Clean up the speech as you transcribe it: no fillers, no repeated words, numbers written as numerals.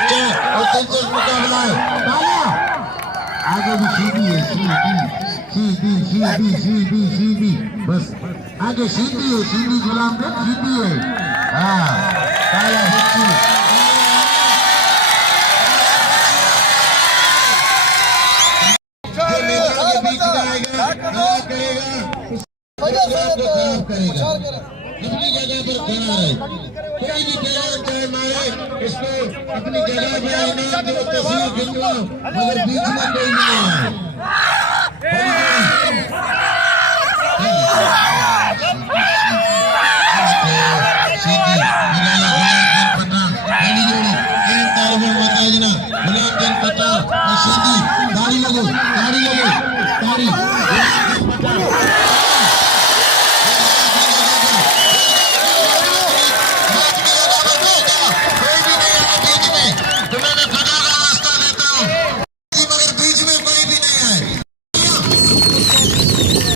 बच्चा और दिलचस्प मुकाबला है। आगे भी शीदी है, शीदी बस आगे शीदी है, शीदी गुलाम पे शीदी है। हाँ ताला बच्ची अपनी जगह पर खड़ा है। कोई भी खिलाड़ी चाहे मारे इसको अपनी जगह पे इनाम दो, तस्वीर खिंचवाओ, मगर बीच में कोई नहीं है।